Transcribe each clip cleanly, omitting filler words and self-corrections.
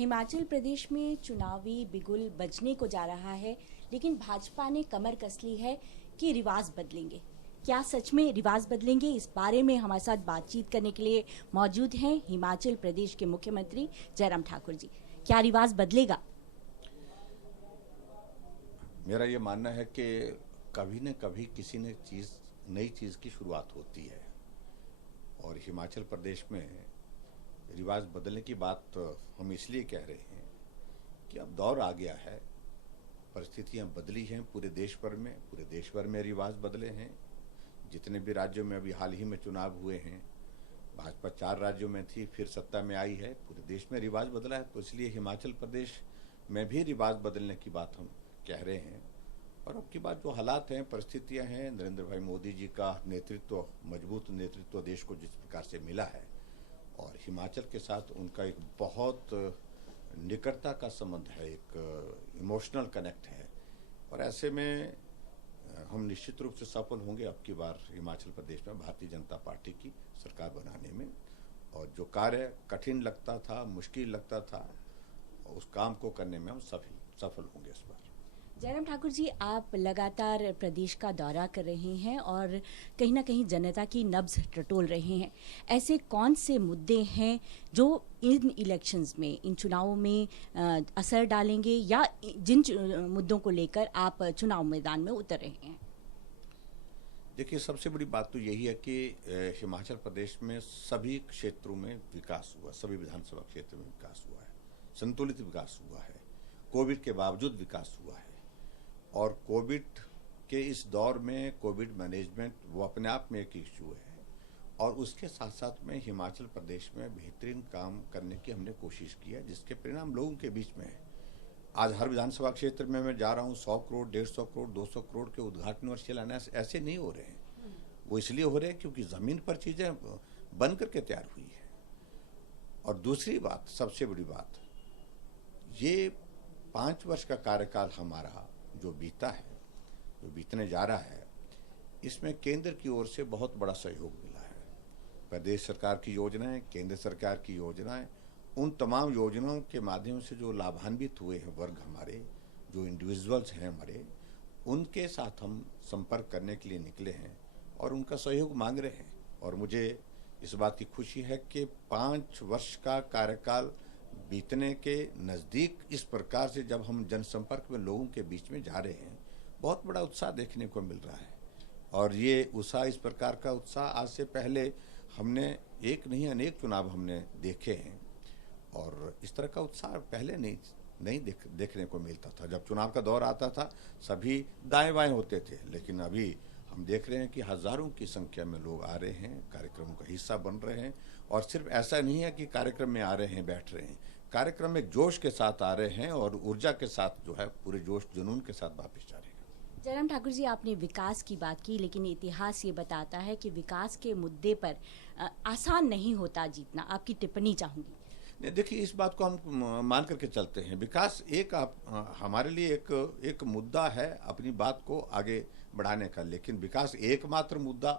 हिमाचल प्रदेश में चुनावी बिगुल बजने को जा रहा है, लेकिन भाजपा ने कमर कस ली है कि रिवाज बदलेंगे। क्या सच में रिवाज बदलेंगे? इस बारे में हमारे साथ बातचीत करने के लिए मौजूद हैं हिमाचल प्रदेश के मुख्यमंत्री जयराम ठाकुर जी। क्या रिवाज बदलेगा? मेरा ये मानना है कि कभी न कभी किसी ने नई चीज़ की शुरुआत होती है और हिमाचल प्रदेश में रिवाज बदलने की बात हम इसलिए कह रहे हैं कि अब दौर आ गया है, परिस्थितियां बदली हैं। पूरे देश भर में रिवाज बदले हैं। जितने भी राज्यों में अभी हाल ही में चुनाव हुए हैं, भाजपा 4 राज्यों में थी, फिर सत्ता में आई है, पूरे देश में रिवाज बदला है। तो इसलिए हिमाचल प्रदेश में भी रिवाज बदलने की बात हम कह रहे हैं। और अब की बात जो हालात हैं, परिस्थितियां हैं, नरेंद्र भाई मोदी जी का नेतृत्व, मजबूत नेतृत्व देश को जिस प्रकार से मिला है और हिमाचल के साथ उनका एक बहुत निकटता का संबंध है, एक इमोशनल कनेक्ट है, और ऐसे में हम निश्चित रूप से सफल होंगे अब की बार हिमाचल प्रदेश में भारतीय जनता पार्टी की सरकार बनाने में। और जो कार्य कठिन लगता था, मुश्किल लगता था, उस काम को करने में हम सभी सफल होंगे इस बार। जयराम ठाकुर जी, आप लगातार प्रदेश का दौरा कर रहे हैं और कहीं ना कहीं जनता की नब्ज टटोल रहे हैं। ऐसे कौन से मुद्दे हैं जो इन इलेक्शंस में, इन चुनावों में असर डालेंगे, या जिन मुद्दों को लेकर आप चुनाव मैदान में उतर रहे हैं? देखिए, सबसे बड़ी बात तो यही है कि हिमाचल प्रदेश में सभी क्षेत्रों में विकास हुआ, सभी विधानसभा क्षेत्र में विकास हुआ है, संतुलित विकास हुआ है, कोविड के बावजूद विकास हुआ है। और कोविड के इस दौर में कोविड मैनेजमेंट वो अपने आप में एक इशू है, और उसके साथ साथ में हिमाचल प्रदेश में बेहतरीन काम करने की हमने कोशिश की है, जिसके परिणाम लोगों के बीच में है। आज हर विधानसभा क्षेत्र में मैं जा रहा हूँ, 100 करोड़, 150 करोड़, 200 करोड़ के उद्घाटन और शिलान्यास ऐसे नहीं हो रहे हैं। वो इसलिए हो रहे हैं क्योंकि ज़मीन पर चीज़ें बन करके तैयार हुई है। और दूसरी बात, सबसे बड़ी बात, ये 5 वर्ष का कार्यकाल हमारा जो बीता है, जो बीतने जा रहा है, इसमें केंद्र की ओर से बहुत बड़ा सहयोग मिला है। प्रदेश सरकार की योजनाएं, केंद्र सरकार की योजनाएं, उन तमाम योजनाओं के माध्यम से जो लाभान्वित हुए हैं वर्ग, हमारे जो इंडिविजुअल्स हैं हमारे, उनके साथ हम संपर्क करने के लिए निकले हैं और उनका सहयोग मांग रहे हैं। और मुझे इस बात की खुशी है कि 5 वर्ष का कार्यकाल बीतने के नज़दीक इस प्रकार से जब हम जनसंपर्क में लोगों के बीच में जा रहे हैं, बहुत बड़ा उत्साह देखने को मिल रहा है। और ये उत्साह, इस प्रकार का उत्साह आज से पहले हमने एक नहीं अनेक चुनाव हमने देखे हैं, और इस तरह का उत्साह पहले नहीं देखने को मिलता था। जब चुनाव का दौर आता था, सभी दाएं बाएं होते थे, लेकिन अभी हम देख रहे हैं कि हजारों की संख्या में लोग आ रहे हैं, कार्यक्रमों का हिस्सा बन रहे हैं। और सिर्फ ऐसा नहीं है कि कार्यक्रम में आ रहे हैं, बैठ रहे हैं, कार्यक्रम में जोश के साथ आ रहे हैं और ऊर्जा के साथ जो है पूरे जोश जुनून के साथ वापस जा रहे हैं। जयराम ठाकुर जी, आपने विकास की बात की, लेकिन इतिहास ये बताता है कि विकास के मुद्दे पर आसान नहीं होता जीतना। आपकी टिप्पणी चाहूंगी। नहीं, देखिए, इस बात को हम मान करके चलते हैं। विकास एक हमारे लिए एक मुद्दा है अपनी बात को आगे बढ़ाने का, लेकिन विकास एकमात्र मुद्दा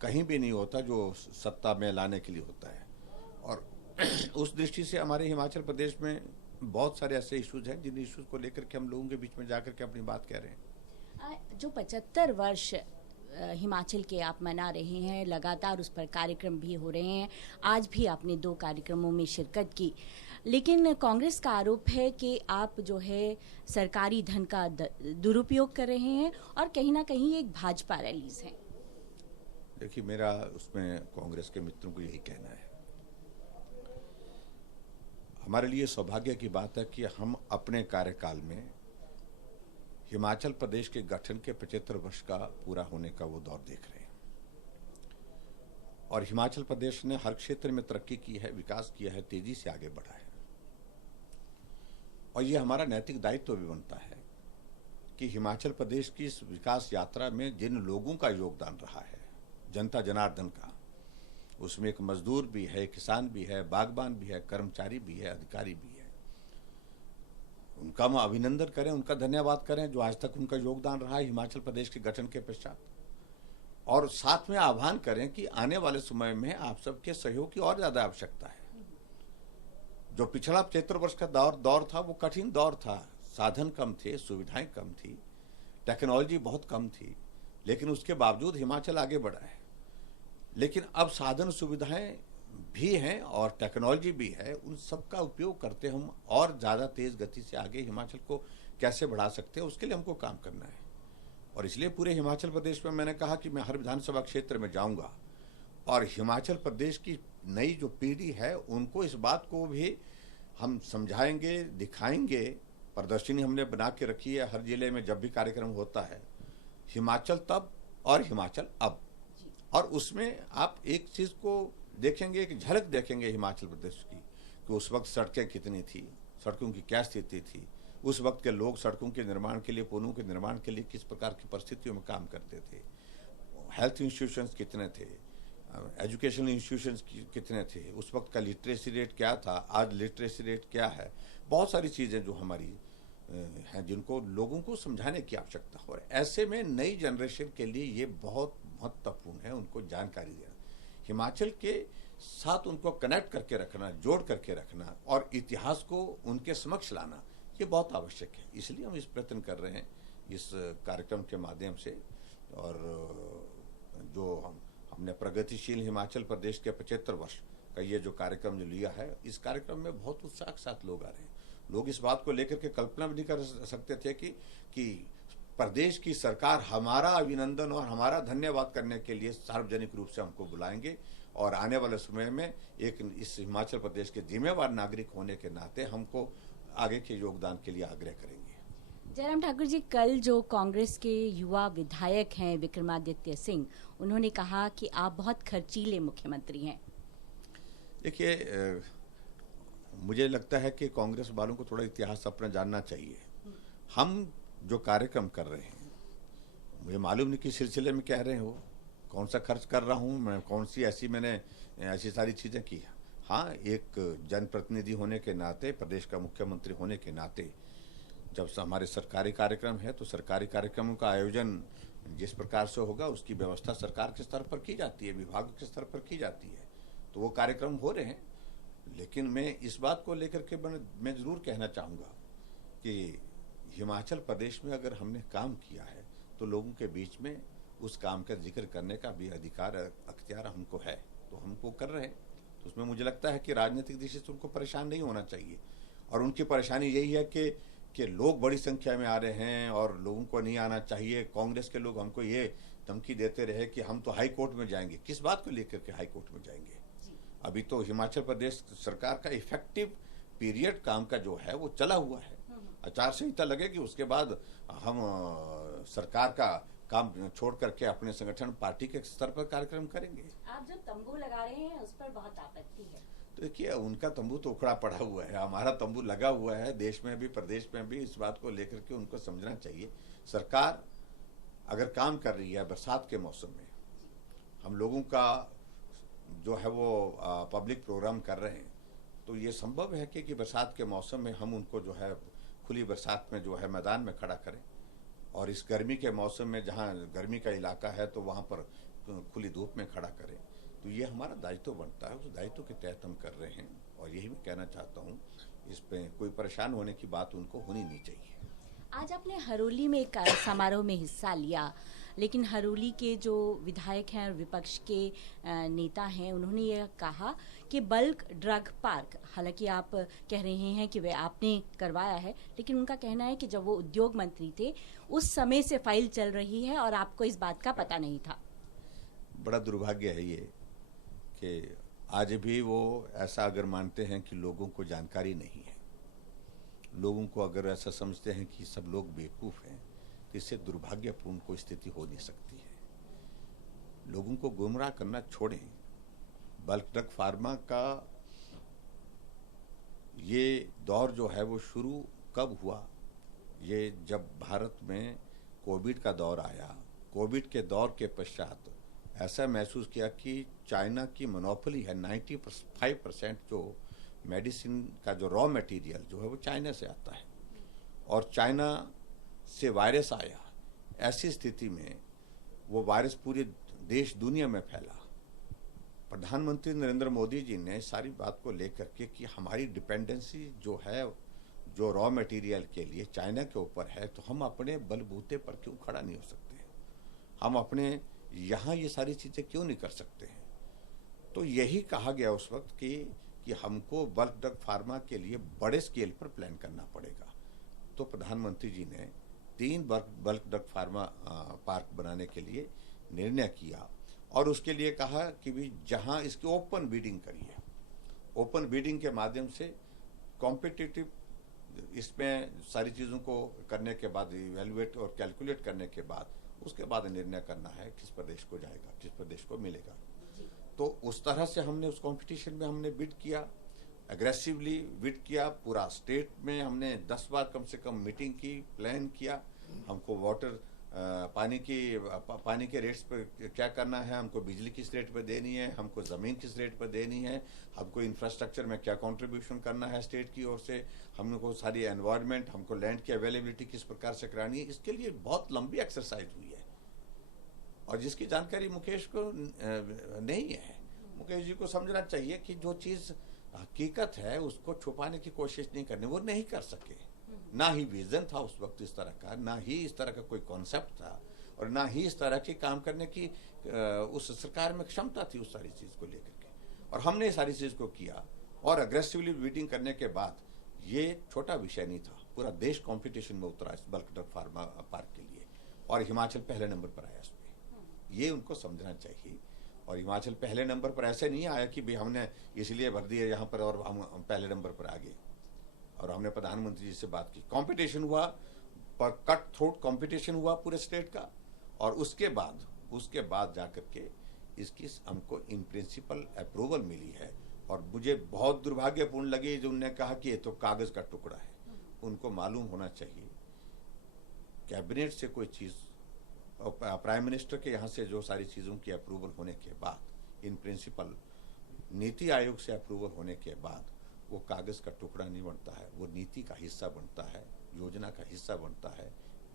कहीं भी नहीं होता जो सत्ता में लाने के लिए होता है। और उस दृष्टि से हमारे हिमाचल प्रदेश में बहुत सारे ऐसे इश्यूज हैं जिन इश्यूज को लेकर के हम लोगों के बीच में जाकर के अपनी बात कह रहे हैं। जो 75 वर्ष हिमाचल के आप मना रहे हैं, लगातार उस पर कार्यक्रम भी हो रहे हैं, आज भी आपने 2 कार्यक्रमों में शिरकत की, लेकिन कांग्रेस का आरोप है कि आप जो है सरकारी धन का दुरुपयोग कर रहे हैं और कहीं ना कहीं एक भाजपा रैलीज है। देखिए, मेरा उसमें कांग्रेस के मित्रों को यही कहना है, हमारे लिए सौभाग्य की बात है कि हम अपने कार्यकाल में हिमाचल प्रदेश के गठन के 75 वर्ष का पूरा होने का वो दौर देख रहे हैं। और हिमाचल प्रदेश ने हर क्षेत्र में तरक्की की है, विकास किया है, तेजी से आगे बढ़ा है। और ये हमारा नैतिक दायित्व भी बनता है कि हिमाचल प्रदेश की इस विकास यात्रा में जिन लोगों का योगदान रहा है, जनता जनार्दन का, उसमें एक मजदूर भी है, किसान भी है, बागबान भी है, कर्मचारी भी है, अधिकारी भी है, उनका हम अभिनंदन करें, उनका धन्यवाद करें जो आज तक उनका योगदान रहा है हिमाचल प्रदेश के गठन के पश्चात। और साथ में आह्वान करें कि आने वाले समय में आप सबके सहयोग की और ज़्यादा आवश्यकता है। जो पिछला 75 वर्ष का दौर था वो कठिन दौर था। साधन कम थे, सुविधाएं कम थी, टेक्नोलॉजी बहुत कम थी, लेकिन उसके बावजूद हिमाचल आगे बढ़ा है। लेकिन अब साधन सुविधाएं भी हैं और टेक्नोलॉजी भी है, उन सब का उपयोग करते हम और ज़्यादा तेज़ गति से आगे हिमाचल को कैसे बढ़ा सकते हैं, उसके लिए हमको काम करना है। और इसलिए पूरे हिमाचल प्रदेश में मैंने कहा कि मैं हर विधानसभा क्षेत्र में जाऊंगा और हिमाचल प्रदेश की नई जो पीढ़ी है उनको इस बात को भी हम समझाएंगे, दिखाएंगे। प्रदर्शनी हमने बना के रखी है हर जिले में, जब भी कार्यक्रम होता है हिमाचल तब और हिमाचल अब। और उसमें आप एक चीज़ को देखेंगे, एक झलक देखेंगे हिमाचल प्रदेश की, कि उस वक्त सड़कें कितनी थी, सड़कों की क्या स्थिति थी, उस वक्त के लोग सड़कों के निर्माण के लिए, पुलों के निर्माण के लिए किस प्रकार की परिस्थितियों में काम करते थे, हेल्थ इंस्टीट्यूशंस कितने थे, एजुकेशनल इंस्टीट्यूशंस कितने थे, उस वक्त का लिटरेसी रेट क्या था, आज लिटरेसी रेट क्या है। बहुत सारी चीज़ें जो हमारी हैं जिनको लोगों को समझाने की आवश्यकता हो। ऐसे में नई जनरेशन के लिए ये बहुत महत्वपूर्ण है, उनको जानकारी देना, हिमाचल के साथ उनको कनेक्ट करके रखना, जोड़ करके रखना और इतिहास को उनके समक्ष लाना, ये बहुत आवश्यक है। इसलिए हम इस प्रयत्न कर रहे हैं इस कार्यक्रम के माध्यम से। और जो हमने प्रगतिशील हिमाचल प्रदेश के 75 वर्ष का ये जो कार्यक्रम जो लिया है, इस कार्यक्रम में बहुत उत्साह के साथ लोग आ रहे हैं। लोग इस बात को लेकर के कल्पना भी नहीं कर सकते थे कि प्रदेश की सरकार हमारा अभिनंदन और हमारा धन्यवाद करने के लिए सार्वजनिक रूप से हमको बुलाएंगे और आने वाले समय में एक इस हिमाचल प्रदेश के जिम्मेवार नागरिक होने के नाते हमको आगे के योगदान के लिए आग्रह करेंगे। जयराम ठाकुर जी, कल जो कांग्रेस के युवा विधायक हैं विक्रमादित्य सिंह, उन्होंने कहा कि आप बहुत खर्चीले मुख्यमंत्री हैं। देखिए, मुझे लगता है कि कांग्रेस वालों को थोड़ा इतिहास अपना जानना चाहिए। हम जो कार्यक्रम कर रहे हैं, मुझे मालूम नहीं किस सिलसिले में कह रहे हो, कौन सा खर्च कर रहा हूँ मैं, कौन सी मैंने ऐसी सारी चीज़ें की। हाँ, एक जनप्रतिनिधि होने के नाते, प्रदेश का मुख्यमंत्री होने के नाते, जब से हमारे सरकारी कार्यक्रम है तो सरकारी कार्यक्रमों का आयोजन जिस प्रकार से होगा उसकी व्यवस्था सरकार के स्तर पर की जाती है, विभाग के स्तर पर की जाती है, तो वो कार्यक्रम हो रहे हैं। लेकिन मैं इस बात को लेकर के मैं ज़रूर कहना चाहूँगा कि हिमाचल प्रदेश में अगर हमने काम किया है तो लोगों के बीच में उस काम का जिक्र करने का भी अधिकार, अख्तियार हमको है, तो हमको कर रहे हैं। तो उसमें मुझे लगता है कि राजनीतिक दृष्टि से उनको परेशान नहीं होना चाहिए। और उनकी परेशानी यही है कि लोग बड़ी संख्या में आ रहे हैं और लोगों को नहीं आना चाहिए। कांग्रेस के लोग हमको ये धमकी देते रहे कि हम तो हाई कोर्ट में जाएंगे। किस बात को लेकर के हाई कोर्ट में जाएंगे? अभी तो हिमाचल प्रदेश सरकार का इफेक्टिव पीरियड काम का जो है वो चला हुआ है। आचार संहिता लगेगी, उसके बाद हम सरकार का काम छोड़ करके अपने संगठन पार्टी के स्तर पर कार्यक्रम करेंगे। आप जो तंबू लगा रहे हैं उस पर बहुत आपत्ति है। तो देखिए, उनका तंबू तो उखड़ा पड़ा हुआ है, हमारा तंबू लगा हुआ है। देश में भी, प्रदेश में भी इस बात को लेकर के उनको समझना चाहिए। सरकार अगर काम कर रही है बरसात के मौसम में, हम लोगों का जो है वो पब्लिक प्रोग्राम कर रहे हैं, तो ये संभव है कि बरसात के मौसम में हम उनको जो है खुली बरसात में जो है मैदान में खड़ा करें। और इस गर्मी के मौसम में जहाँ गर्मी का इलाका है तो वहाँ पर खुली धूप में खड़ा करें। तो ये हमारा दायित्व बनता है, उस दायित्व के तहत हम कर रहे हैं। और यही मैं कहना चाहता हूँ, इस पे कोई परेशान होने की बात उनको होनी नहीं चाहिए। आज आपने हरोली में एक समारोह में हिस्सा लिया, लेकिन हरोली के जो विधायक हैं और विपक्ष के नेता हैं, उन्होंने ये कहा कि बल्क ड्रग पार्क, हालांकि आप कह रहे हैं कि वे आपने करवाया है, लेकिन उनका कहना है कि जब वो उद्योग मंत्री थे उस समय से फाइल चल रही है और आपको इस बात का पता नहीं था। बड़ा दुर्भाग्य है ये कि आज भी वो ऐसा अगर मानते हैं कि लोगों को जानकारी नहीं है, लोगों को अगर ऐसा समझते हैं कि सब लोग बेवकूफ़ हैं, तो इससे दुर्भाग्यपूर्ण कोई स्थिति हो नहीं सकती है। लोगों को गुमराह करना छोड़ें। बल्क ड्रग फार्मा का ये दौर जो है वो शुरू कब हुआ? ये जब भारत में कोविड का दौर आया, कोविड के दौर के पश्चात ऐसा महसूस किया कि चाइना की मोनोपोली है। 95% जो मेडिसिन का जो रॉ मटेरियल जो है वो चाइना से आता है और चाइना से वायरस आया। ऐसी स्थिति में वो वायरस पूरे देश दुनिया में फैला प्रधानमंत्री नरेंद्र मोदी जी ने सारी बात को लेकर के कि हमारी डिपेंडेंसी जो है, जो रॉ मटेरियल के लिए चाइना के ऊपर है, तो हम अपने बलबूते पर क्यों खड़ा नहीं हो सकते हैं, हम अपने यहाँ ये सारी चीज़ें क्यों नहीं कर सकते हैं। तो यही कहा गया उस वक्त कि हमको बल्क ड्रग फार्मा के लिए बड़े स्केल पर प्लान करना पड़ेगा। तो प्रधानमंत्री जी ने 3 बल्क ड्रग फार्मा पार्क बनाने के लिए निर्णय किया और उसके लिए कहा कि भी जहां इसकी ओपन बीडिंग करिए, ओपन बीडिंग के माध्यम से कॉम्पिटिटिव इसमें सारी चीज़ों को करने के बाद, इवेल्युएट और कैलकुलेट करने के बाद, उसके बाद निर्णय करना है किस प्रदेश को जाएगा, किस प्रदेश को मिलेगा। तो उस तरह से हमने उस कंपटीशन में हमने बिड किया, एग्रेसिवली बिड किया। पूरा स्टेट में हमने 10 बार कम से कम मीटिंग की, प्लान किया। हमको वाटर पानी के रेट्स पर क्या करना है, हमको बिजली किस रेट पर देनी है, हमको ज़मीन किस रेट पर देनी है, हमको इंफ्रास्ट्रक्चर में क्या कंट्रीब्यूशन करना है स्टेट की ओर से, हमको सारी एनवायरनमेंट, हमको लैंड की अवेलेबिलिटी किस प्रकार से करानी है। इसके लिए बहुत लंबी एक्सरसाइज हुई है और जिसकी जानकारी मुकेश को नहीं है। मुकेश जी को समझना चाहिए कि जो चीज़ हकीकत है उसको छुपाने की कोशिश नहीं करनी, वो नहीं कर सके। ना ही विजन था उस वक्त इस तरह का, ना ही इस तरह का कोई कॉन्सेप्ट था और ना ही इस तरह की काम करने की उस सरकार में क्षमता थी उस सारी चीज़ को लेकर के। और हमने इस सारी चीज़ को किया और अग्रेसिवली बीटिंग करने के बाद ये छोटा विषय नहीं था, पूरा देश कंपटीशन में उतरा इस बल्क ड्रग फार्मा पार्क के लिए और हिमाचल पहले नंबर पर आया इसमें। ये उनको समझना चाहिए। और हिमाचल पहले नंबर पर ऐसे नहीं आया कि भाई हमने इसलिए भर दिया यहाँ पर और हम पहले नंबर पर आ गए। और हमने प्रधानमंत्री जी से बात की, कंपटीशन हुआ, पर कट थ्रोट कंपटीशन हुआ पूरे स्टेट का। और उसके बाद जाकर के इसकी हमको इन प्रिंसिपल अप्रूवल मिली है। और मुझे बहुत दुर्भाग्यपूर्ण लगी जो उन्होंने कहा कि ये तो कागज का टुकड़ा है। उनको मालूम होना चाहिए कैबिनेट से कोई चीज़ और प्राइम मिनिस्टर के यहाँ से जो सारी चीज़ों की अप्रूवल होने के बाद, इन प्रिंसिपल नीति आयोग से अप्रूवल होने के बाद वो कागज़ का टुकड़ा नहीं बनता है, वो नीति का हिस्सा बनता है, योजना का हिस्सा बनता है।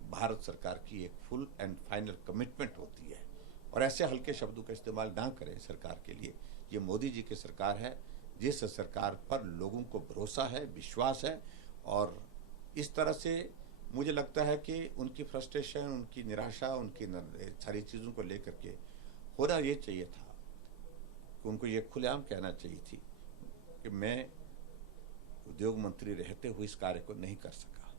भारत सरकार की एक फुल एंड फाइनल कमिटमेंट होती है। और ऐसे हल्के शब्दों का इस्तेमाल ना करें सरकार के लिए। ये मोदी जी की सरकार है, जिस सरकार पर लोगों को भरोसा है, विश्वास है। और इस तरह से मुझे लगता है कि उनकी फ्रस्ट्रेशन, उनकी निराशा, उनकी सारी चीज़ों को लेकर के होना ये चाहिए था कि उनको ये खुलेआम कहना चाहिए थी कि मैं उद्योग मंत्री रहते हुए इस कार्य को नहीं कर सका।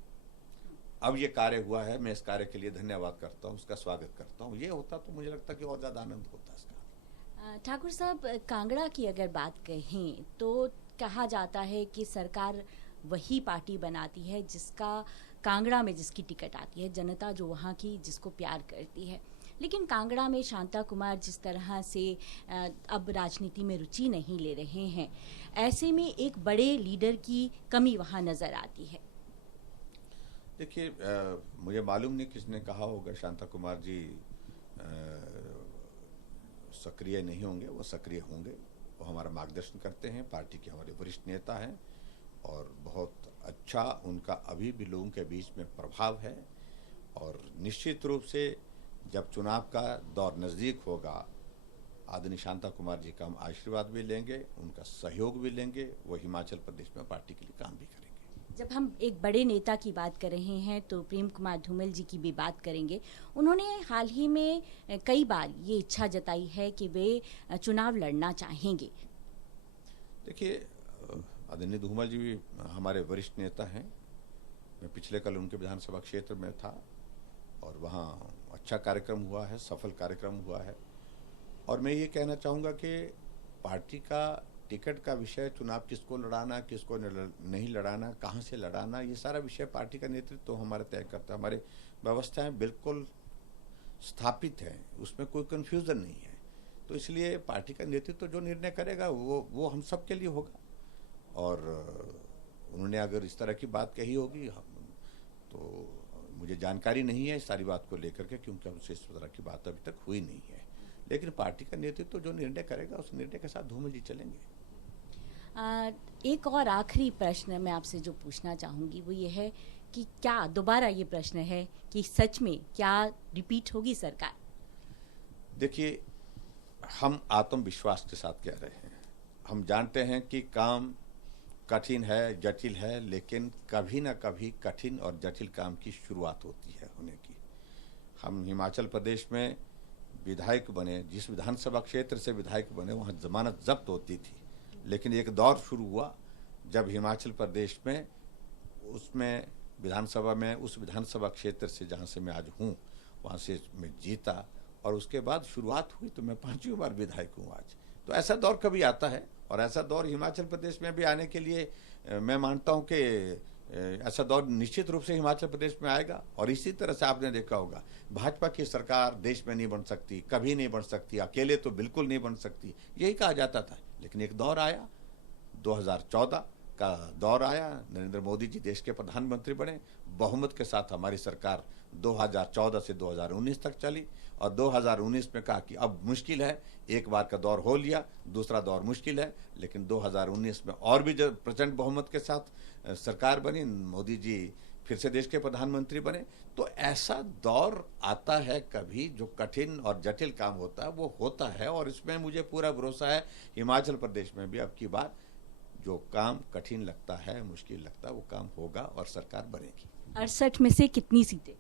अब ये कार्य हुआ है, मैं इस कार्य के लिए धन्यवाद करता हूँ, उसका स्वागत करता हूँ। ये होता तो मुझे लगता कि और ज़्यादा आनंद होता इसका। ठाकुर साहब, कांगड़ा की अगर बात कहें तो कहा जाता है कि सरकार वही पार्टी बनाती है जिसका कांगड़ा में जिसकी टिकट आती है, जनता जो वहाँ की जिसको प्यार करती है। लेकिन कांगड़ा में शांता कुमार जिस तरह से अब राजनीति में रुचि नहीं ले रहे हैं, ऐसे में एक बड़े लीडर की कमी वहाँ नज़र आती है। देखिए, मुझे मालूम नहीं किसने कहा होगा शांता कुमार जी सक्रिय नहीं होंगे, वो सक्रिय होंगे। वो हमारा मार्गदर्शन करते हैं, पार्टी के हमारे वरिष्ठ नेता हैं और बहुत अच्छा उनका अभी भी लोगों के बीच में प्रभाव है। और निश्चित रूप से जब चुनाव का दौर नज़दीक होगा, आदरणीय शांता कुमार जी का हम आशीर्वाद भी लेंगे, उनका सहयोग भी लेंगे। वो हिमाचल प्रदेश में पार्टी के लिए काम भी करेंगे। जब हम एक बड़े नेता की बात कर रहे हैं तो प्रेम कुमार धूमल जी की भी बात करेंगे। उन्होंने हाल ही में कई बार ये इच्छा जताई है कि वे चुनाव लड़ना चाहेंगे। देखिए, आदरणीय धूमल जी भी हमारे वरिष्ठ नेता हैं। मैं पिछले कल उनके विधानसभा क्षेत्र में था और वहाँ अच्छा कार्यक्रम हुआ है, सफल कार्यक्रम हुआ है। और मैं ये कहना चाहूँगा कि पार्टी का टिकट का विषय, चुनाव किसको लड़ाना, किसको नहीं लड़ाना, कहाँ से लड़ाना, ये सारा विषय पार्टी का नेतृत्व तो हमारा तय करता है। हमारे व्यवस्थाएं बिल्कुल स्थापित हैं, उसमें कोई कन्फ्यूज़न नहीं है। तो इसलिए पार्टी का नेतृत्व जो निर्णय करेगा वो हम सब के लिए होगा। और उन्होंने अगर इस तरह की बात कही होगी तो मुझे जानकारी नहीं है इस सारी बात को लेकर के, क्योंकि हमसे इस तरह की बात अभी तक हुई नहीं है। लेकिन पार्टी का नेतृत्व जो निर्णय करेगा उस निर्णय के साथ धूमल जी चलेंगे। एक और आखिरी प्रश्न मैं आपसे जो पूछना चाहूँगी वो ये है कि क्या, दोबारा ये प्रश्न है कि सच में क्या रिपीट होगी सरकार? देखिए, हम आत्मविश्वास के साथ कह रहे हैं। हम जानते हैं कि काम कठिन है, जटिल है, लेकिन कभी ना कभी कठिन और जटिल काम की शुरुआत होती है होने की। हम हिमाचल प्रदेश में विधायक बने, जिस विधानसभा क्षेत्र से विधायक बने वहाँ जमानत जब्त होती थी, लेकिन एक दौर शुरू हुआ जब हिमाचल प्रदेश में उसमें विधानसभा में उस विधानसभा क्षेत्र से जहाँ से मैं आज हूँ वहाँ से मैं जीता और उसके बाद शुरुआत हुई तो मैं 5वीं बार विधायक हूँ आज। तो ऐसा दौर कभी आता है और ऐसा दौर हिमाचल प्रदेश में भी आने के लिए मैं मानता हूँ कि ऐसा दौर निश्चित रूप से हिमाचल प्रदेश में आएगा। और इसी तरह से आपने देखा होगा भाजपा की सरकार देश में नहीं बन सकती, कभी नहीं बन सकती, अकेले तो बिल्कुल नहीं बन सकती, यही कहा जाता था। लेकिन एक दौर आया, 2014 का दौर आया, नरेंद्र मोदी जी देश के प्रधानमंत्री बने, बहुमत के साथ हमारी सरकार 2014 से 2019 तक चली और 2019 में कहा कि अब मुश्किल है, एक बार का दौर हो लिया, दूसरा दौर मुश्किल है, लेकिन 2019 में और भी प्रचंड बहुमत के साथ सरकार बनी, मोदी जी फिर से देश के प्रधानमंत्री बने। तो ऐसा दौर आता है कभी जो कठिन और जटिल काम होता है वो होता है और इसमें मुझे पूरा भरोसा है हिमाचल प्रदेश में भी अब की बार जो काम कठिन लगता है, मुश्किल लगता है, वो काम होगा और सरकार बनेगी। 68 में से कितनी सीटें?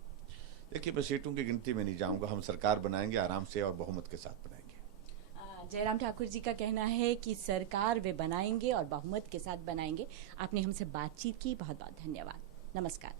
देखिए, मैं सीटों की गिनती में नहीं जाऊंगा, हम सरकार बनाएंगे आराम से और बहुमत के साथ बनाएंगे। जयराम ठाकुर जी का कहना है कि सरकार वे बनाएंगे और बहुमत के साथ बनाएंगे। आपने हमसे बातचीत की, बहुत बहुत धन्यवाद। नमस्कार।